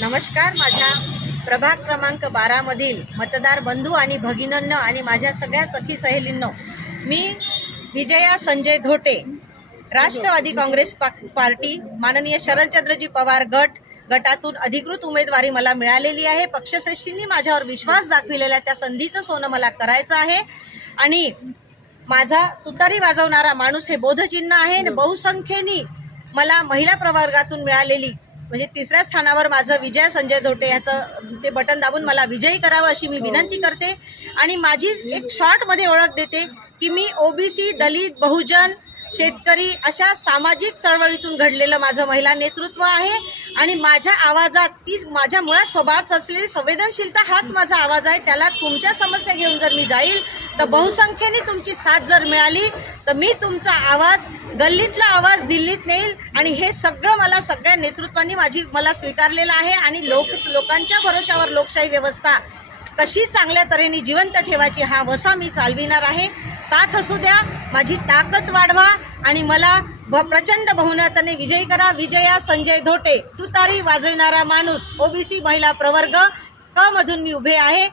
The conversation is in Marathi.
नमस्कार. माझ्या प्रभाग क्रमांक 12 मधील मतदार बंधू आणि भगिनींनो आणि माझ्या सगळ्या सखी सहेलींनो, मी विजया संजय धोटे, राष्ट्रवादी काँग्रेस पार्टी, माननीय शरदचंद्रजी पवार गटातून अधिकृत उमेदवारी मला मिळालेली आहे. पक्षश्रेष्ठींनी माझ्यावर विश्वास दाखविलेला त्या संधीचं सोनं मला करायचं आहे. आणि माझा तुतारी वाजवणारा माणूस हे बोधचिन्ह आहे. बहुसंख्येने मला महिला प्रवर्गातून मिळालेली म्हणजे 3ऱ्या स्थानावर माझं विजय संजय धोटे ह्याचं ते बटन दाबून मला विजयी करावं अशी मी विनंती करते. आणि माझी एक शॉर्टमध्ये ओळख देते की मी ओबीसी, दलित, बहुजन, शेतकरी अशा सामाजिक चळवळीतून घडलेलं माझं महिला नेतृत्व आहे. आणि माझ्या आवाजात ती माझ्या मुळात स्वभावात असलेली संवेदनशीलता हाच माझा आवाज आहे. त्याला तुमच्या समस्या घेऊन जर मी जाईल तर बहुसंख्येने तुमची साथ जर मिळाली तर मी तुमचा आवाज, गल्लीतला आवाज दिल्लीत नेईल. आणि हे सगळं मला सगळ्या नेतृत्वांनी मला स्वीकारलेलं आहे. आणि लोकांच्या भरोशावर लोकशाही व्यवस्था कशी चांगल्या तऱ्हेने जिवंत ठेवायची हा वसा मी चालविणार आहे. साथ असू द्या, माझी ताकद वाढवा आणि मला प्रचंड बहुमताने विजयी करा. विजया संजय धोटे, तुतारी वाजवणारा माणूस, ओबीसी महिला प्रवर्ग क मधून मी उभे आहे.